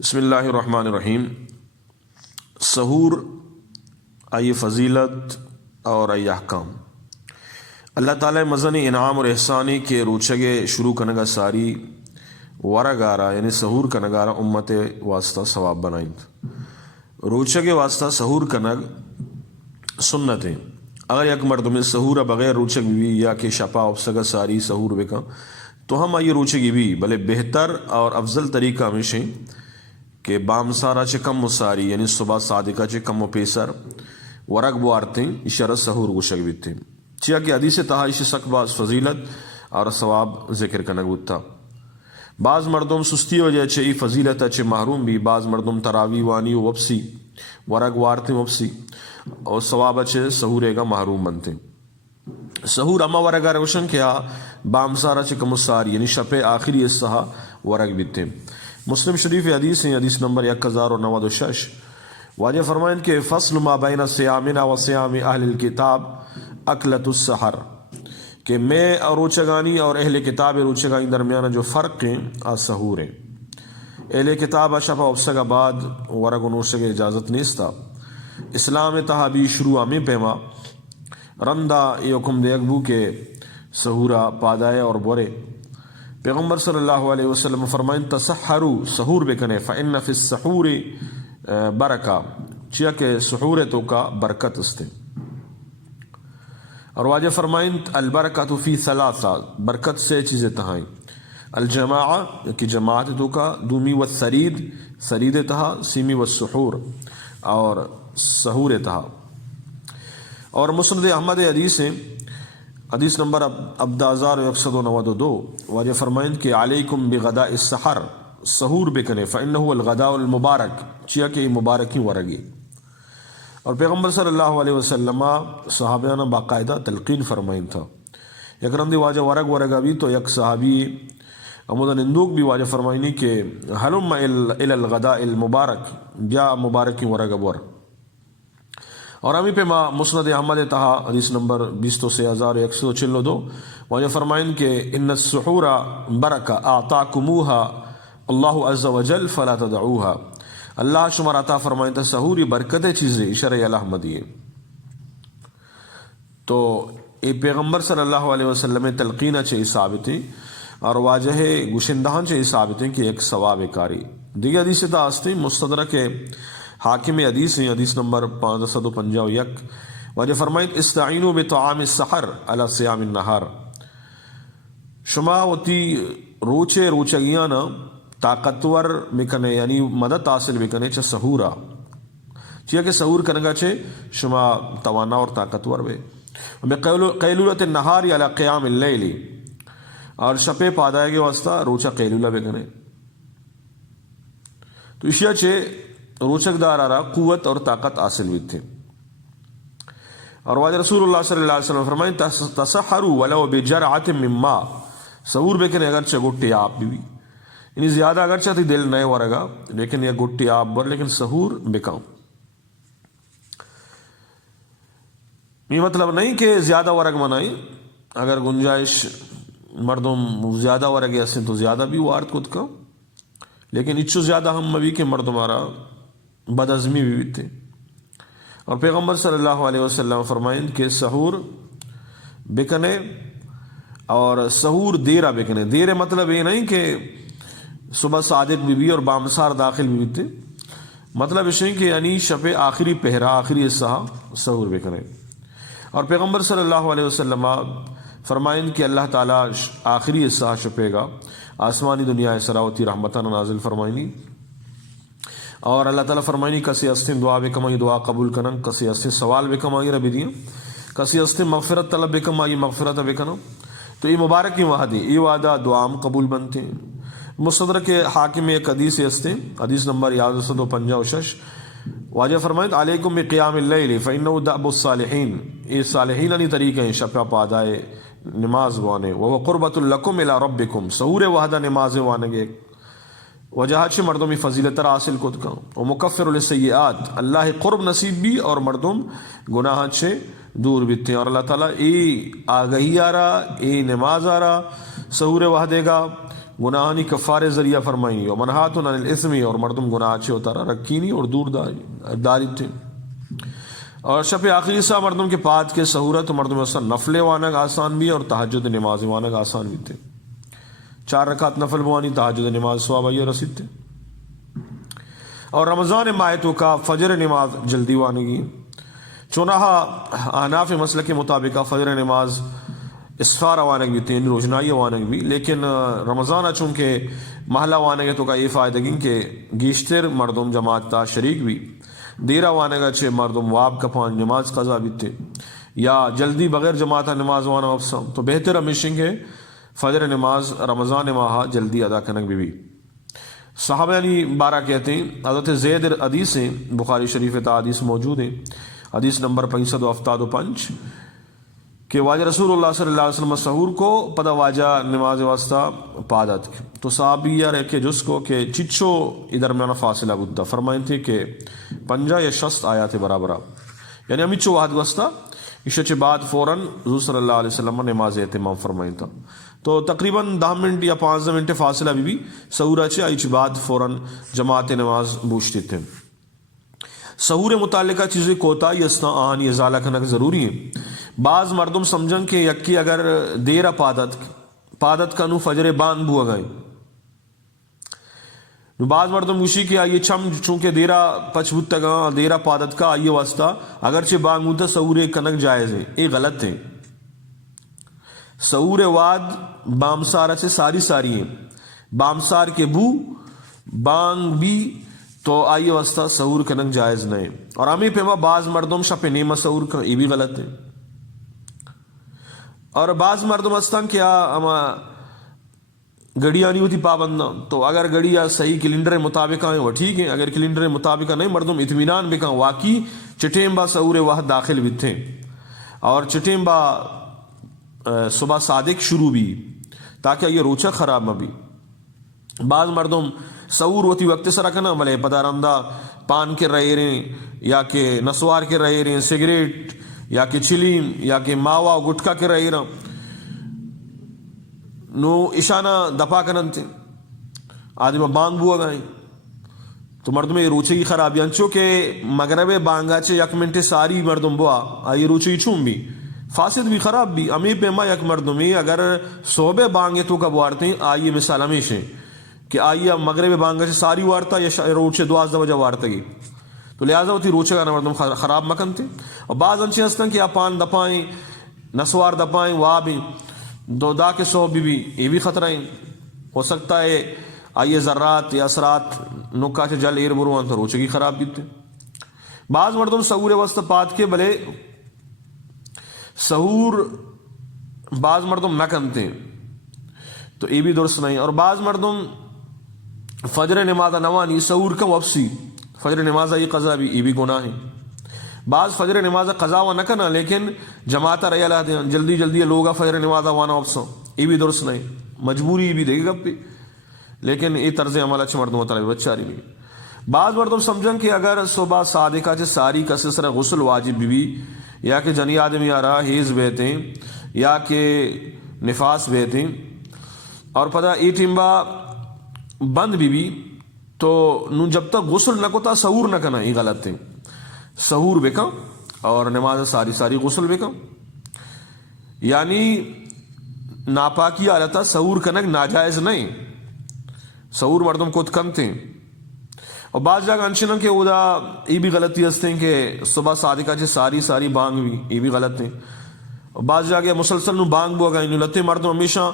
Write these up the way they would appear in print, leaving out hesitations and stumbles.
بسم اللہ الرحمن الرحیم۔ سحور آئی فضیلت اور آئی احکام۔ اللہ تعالیٰ مزنی انعام اور احسانی کے روچگے شروع کنگا ساری ورگارا یعنی سحور کنگارا امت واسطہ ثواب بنائند۔ روچگے واسطہ سحور کنگ سنت ہیں۔ اگر یک مردم سحور بغیر روچگ بھی یا کہ شپا افسگا ساری سحور بکا تو ہم آئی روچگی بھی بلے بہتر اور افضل طریقہ ہمیشہ کہ بام سارا چے کم مساری یعنی صبح صادقہ چے کم و پیسر ورگ بوارتیں اشارت سحور گوشگ بیتے چیا کہ حدیث تہا اسی سک باز فضیلت اور ثواب ذکر کنگ بوتا۔ بعض مردم سستی وجہ چے ای فضیلت چے محروم بھی، بعض مردم تراوی وانی و وپسی ورگ وارتیں وپسی اور ثواب چے سحورے گا محروم بنتے۔ سحور اما ورگا روشن کیا بام سارا چے کم مساری یعنی شپ آخری اس ورگ بیتے۔ مسلم شریف حدیث ہیں، حدیث نمبر 1096۔ واجہ فرمائیں کہ فصل ما بین صیامنا و صیام اہل الکتاب اکلت السحر، کہ میں روچگانی اور اہل کتاب روچگانی درمیان جو فرق ہیں آ سحور ہیں۔ اہل کتاب شفا افسگا بعد ورگ و نوشگ اجازت نیستا۔ اسلام تہابی شروع میں پیما رندہ یکم دیگبو کے سحورا پادائے اور بورے۔ پیغمبر صلی اللہ علیہ وسلم فرمائیں تسحرو سحور بکنے فإن فی السحور برکہ، چیا کہ سحور تو کا برکت استے۔ اور واجہ فرمائیں البرکۃ فی ثلاثہ، برکت سے چیزیں تہائیں، الجماعہ کہ جماعت تو کا، دومی والثرید ثرید تہا، سیمی والسحور اور سحور تہا۔ اور مسند احمد حدیث ہیں، حدیث نمبر 10192۔ واجہ فرمائیں کہ علیکم بغداء السحر، سحور بکنے فإنہ الغداء المبارک، چیا کہ مبارکی ورگی۔ اور پیغمبر صلی اللہ علیہ وسلم صحابیانہ باقاعدہ تلقین فرمائیں تھا۔ یک رندی واجہ ورگا بھی تو یک صحابی عمودن اندوک بھی واجہ فرمائنی کہ حلم الی الغداء المبارک، بیا مبارکی ورگا بور۔ اور ہمیں پہ مسند احمد تہا حدیث نمبر 20142 واجہ فرمائیں کہ ان السحور برکہ اعطاکموہا اللہ عز وجل فلا تدعوہا، اللہ شمار عطا فرمائیں تا سحوری برکت چیزیں شرع الحمدیے۔ تو اے پیغمبر صلی اللہ علیہ وسلم تلقینہ چے ثابتیں اور واجہ گوشندہان چے ثابتیں کہ ایک ثواب کاری۔ دیگر حدیث تا آستے مستدرک حاکم حدیث ہیں، حدیث نمبر 551۔ واجہ فرمائیں استعینوا بطعام السحر علی صیام النہار، شما وتی روچگیانا طاقتور بکنے یعنی مدد حاصل بکنے چا سحورا، چیا کہ سحور کنگا چھے شما توانا اور طاقتور بے قیلولت النہار علی قیام اللیل، اور شپے پادائے کے واسطہ روچا قیلولہ بکنے۔ تو اشیاء چھے روچک دار آرہا قوت اور طاقت حاصل بھی تھے۔ اور واجہ رسول اللہ صلی اللہ علیہ وسلم فرمائیں تسحروا ولو بجرعۃ من ماء، سحور بکنے اگرچہ گٹی آپ بھی، یعنی زیادہ اگرچہ تھی دل نئے ورگا لیکن یہ گٹی آپ بر لیکن سحور بکاؤں۔ یہ مطلب نہیں کہ زیادہ ورگ منائیں، اگر گنجائش مردم زیادہ ورگ ایسے تو زیادہ بھی وارد کت کا، لیکن اچھو زیادہ ہم مبی کہ مردم آرہا بدعزمی بھی تھے۔ اور پیغمبر صلی اللہ علیہ وسلم فرمائیں کہ سحور بکنے اور سحور دیرہ بکنے۔ دیرہ مطلب یہ نہیں کہ صبح صادق بھی اور بامسار داخل بھی تھے، مطلب اس ہے کہ یعنی شب آخری پہرا آخری حصہ سحور بکنے۔ اور پیغمبر صلی اللہ علیہ وسلم فرمائیں کہ اللہ تعالیٰ آخری حصہ شپے گا آسمانی دنیا سراوتی رحمتان نازل فرمائنی، اور اللہ تعالیٰ فرمائنی کسی استن دعا بکم آئی دعا قبول کنن، کسی استن سوال بکم آئی ربی دیا، کسی استن مغفرت طلب بکم آئی مغفرت بکنو۔ تو یہ مبارکی وعدی یہ وعدہ دعام قبول بنتے ہیں۔ مصدرک حاکم ایک حدیث استن حدیث نمبر 1155۔ واجہ فرمائیں علیکم بقیام اللیل فإنہ دأب الصالحین، یہ صالحین انی طریقہ ہیں شپا پادائے نماز وانے، وہ قربت لکم الی ربکم، سحور وحدہ نماز وانگے وجہ چھ مردمی فضیلت حاصل کت کا، و مکفر للسیئات، اللہ قرب نصیب بھی اور مردم گناہ چھ دور بیتے ہیں۔ اور اللہ تعالیٰ ای آگہی آ رہا، ای نماز آ رہا سحور وحدے گا گناہانی کفار ذریعہ فرمائیں اور منہاتن عن الاسمی اور مردم گناہ چھے اتارا رکینی اور دور داری تھے اور شب آخری سا مردم کے پاد کے سہورت مردم اصلا نفل وانگ آسان بھی اور تہجد نماز وانگ آسان بھی تھے 4 رکعت نفل بوانی تہجد نماز ثواب رسید تھے اور رمضان مایتوں کا فجر نماز جلدی وانگی چونہا احناف مسلک کے مطابق فجر نماز اسفار وانگ بھی تھے روزنائی وانگ بھی لیکن رمضان چونکہ محلہ وانگ تو کا یہ فائدہ گی کہ گیشتر مردم جماعت تا شریک بھی دیرہ وانگا چھے مردم واب کپان نماز قضا بھی تھے یا جلدی بغیر جماعت نماز وانا افسام تو بہتر ہمیشنگ ہے فجر نماز رمضان ماہ جلدی ادا کنگ بھی صحابہ یعنی 12 کہتے ہیں حضرت زید حدیث ہیں بخاری شریف تا حدیث موجود ہیں حدیث نمبر 575 کہ واجہ رسول اللہ صلی اللہ علیہ وسلم سحور کو پدا واجہ نماز واسطہ پادت تو صحابی یا رکھے جس کو کہ چچو درمیان فاصلہ بدھا فرمائیں تھے کہ 50 یا 60 آیات برابر یعنی امیچو واحد واسطہ عشاء بعد فوراً حضور صلی اللہ علیہ وسلم نماز اہتمام فرمائیں تھا تو تقریباً 10 منٹ یا 15 منٹ فاصلہ بھی سحور اچھے آئیچ بعد فوراً جماعت نماز بوجھتے تھے سحور متعلقہ چیزیں کوتاہی اسنا آہانی ازالہ کنک ضروری ہے بعض مردم سمجھن کہ یکی اگر دیرہ پادت کا نو فجر بان بھو گئے نو بعض مردم گوشی کہ آئیے چھم چونکہ دیرہ پچ بھتا گا دیرہ پادت کا آئیے واسطہ اگرچہ بانگ ہوتا سحور کنک جائز ہے یہ غلط ہے سحور واد بامسارہ سے ساری ہیں بامسار کے بو بانگ بھی تو آئیے واسطہ سحور کنک جائز نہیں اور ہمیں پیما بعض مردم شپ نیمہ سحور کا یہ بھی غلط ہے اور بعض مردم استان کیا اما گڑیاں نہیں ہوتی پابندہ تو اگر گڑیاں صحیح کیلنڈر مطابق ہیں وہ ٹھیک ہیں اگر کیلنڈر مطابق نہیں مردم اطمینان بھی کہاں واقعی چٹیم با سحور واحد داخل بھی تھے اور چٹیم با صبح صادق شروع بھی تاکہ یہ روچہ خراب نہ بھی بعض مردم سحور ہوتی وقت سر رکھنا بھلے پدارندہ پان کے رہے رہیں یا کہ نسوار کے رہے رہیں سگریٹ یا کہ چلیم یا کہ ماوا گٹکا کے رہے رہا نو اشانہ دپا کنن تھے آدمی بانگ بوا گائیں تو مردم یہ روچے کی خرابی انچو کہ مغرب بانگا چے یک منٹ ساری مردم بوا آئی روچے کی چھوم بھی فاسد بھی خراب بھی امی پیما یک مردمی اگر صوبے بانگے تو کب وارتے ہیں آئیے مثال ہمیشہ کہ آئیے مغرب بانگا چے ساری وارتا یا روچے 12 بجے وارتا گی تو لہٰذا ہوتی روچے کا مردم خراب مکن تھے اور بعض انچے ہستن کہ پان دپائیں نسوار دپائیں وابیں دو دا کے سو بھی یہ بھی خطرہ ہیں ہو سکتا ہے آئیے ذرات یا اثرات نکا چے جل ایر بروان تو روچے کی خراب بھی تھے بعض مردم سحور وسط پات کے بلے سحور بعض مردم نہ کنتے تو یہ بھی درست نہیں اور بعض مردم فجر نماز نوانی سحور کا واپسی فجر نماز یہ قضا بھی یہ بھی گناہ ہے بعض فجر نماز قضا و نہ کرنا لیکن جماعت ریا لا دیں جلدی لوگا فجر نماز وانا واپسوں یہ بھی درست نہیں مجبوری بھی دے گا پہ لیکن یہ طرز عمل اچھے مردوں تعالی بچہ رہی بھی بعض مردم سمجھن کہ اگر صبح صادقہ چے ساری کا سلسلہ غسل واجب بھی یا کہ جنی آدمی آ رہا حیض بیتیں یا کہ نفاس بیتیں اور پتہ ای ٹمبا بند بھی تو نو جب تک غسل نہ کوتا سحور نہ کرنا یہ غلط ہے سحور بکا اور نماز ساری غسل بکا یعنی ناپاکی آلتا سحور کنک ناجائز نہیں سحور مردم کو کمتے ہیں اور بعض جگہ انشنن کے اودا یہ بھی غلطی ہستے ہیں کہ صبح صادقہ چے ساری بانگ بھی یہ بھی غلط ہیں اور بعض جگہ مسلسل نو بانگ بو گا انہوں لتے مردم ہمیشہ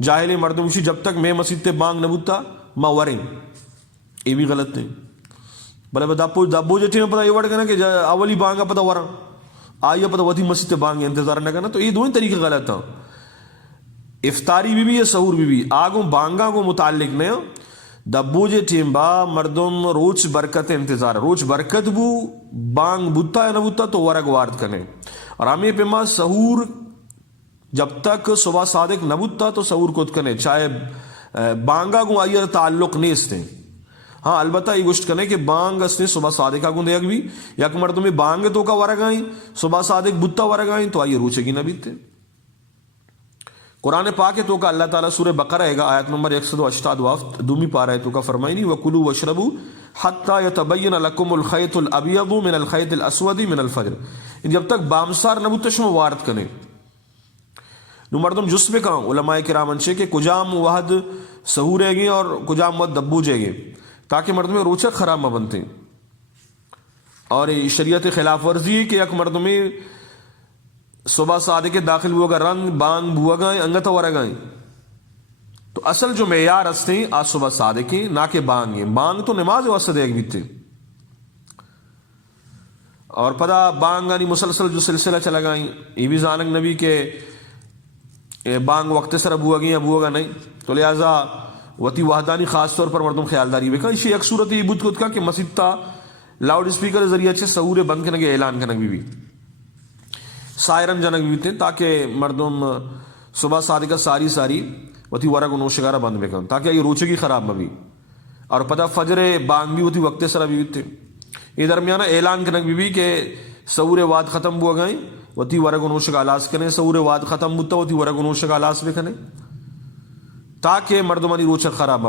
جاہلی مردم اسی جب تک میں مسجد تے بانگ نبوتا ما وریں یہ بھی غلط ہیں بلے دبو جٹھی میں پتہ یہ وڑ گا نا کہ اولی بانگا پتہ ورا آئیے پتہ وتی مسجد تے بانگ انتظار نہ کرنا تو یہ دونوں طریقے غلط ہیں افطاری بھی ہے سحور بھی آگوں بانگا کو متعلق نہیں دبو جے ٹیم با مردم روچ برکت انتظار روچ برکت بو بانگ بوتا ہے نہ بوتا تو ورگ وارد کرنے اور ہمیں پہ ماں سحور جب تک صبح صادق نہ بوتا تو سحور کو کرنے چاہے بانگا کو آئیے تعلق نہیں اس نے ہاں البتہ یہ گوشت کرنے کہ بانگ اس نے صبح صادقہ کو دیکھ بھی یک مردم بانگ تو کا ورگ آئیں صبح صادق بوتا ورگ آئیں تو آئیے روچے کی نہ بیتے قرآن پاک تو کا اللہ تعالیٰ سورہ بقرہ ہے گا آیت نمبر 188 دومی پارہ ہے تو کا فرمائنی وَكُلُوا وَاشْرَبُوا حَتَّى يَتَبَيَّنَ لَكُمُ الْخَيْطُ الْأَبْيَضُ مِنَ الْخَيْطِ الْأَسْوَدِ مِنَ الْفَجْرِ جب تک بامسار نبو تشم وارد کنے نو مردم جس بے کہاں علماء کرام انچے کہ کجام وحد سہورے گے اور کجام وحد دبو جے گے تاکہ مردم روچک خراب نہ بنتے اور شریعت خلاف ورزی ہے کہ یک مردم صبح صادق کے داخل ہوا گا رنگ بانگ بوا گائیں انگتا ورہ گائیں تو اصل جو معیار ہستے ہیں آج صبح صادق ہیں نہ کہ بانگ ہیں بانگ تو نماز واسطے ایک بیتے اور پدا بانگ آنی مسلسل جو سلسلہ چلا گائیں یہ بھی زانک نبی کے بانگ وقت سر بوا گئیں ابوا گا نہیں تو لہذا وتی وحدانی خاص طور پر مردم خیالداری بکا اسی ایک صورت یہ بود کت کا کہ مسجد تا لاؤڈ اسپیکر ذریعہ چھے سہور بند کرنے کے اعلان کرنے بھی سائرن جنک بھی تھے تاکہ مردم صبح صادقہ ساری وتی ورگ نوشگارہ بند بکن تاکہ یہ روچگی خراب نہ بھی اور پتہ فجر بانگ بھی وتی وقت سر بھی تھے یہ درمیانہ اعلان کرنے بھی کہ سہور واد ختم ہوا گئیں وتی ورگ نوشگ آلاس کریں سہور واد ختم ہوتا وتی ورگ نوشگ آلاس بکنے تاکہ مردمانی روچک خراب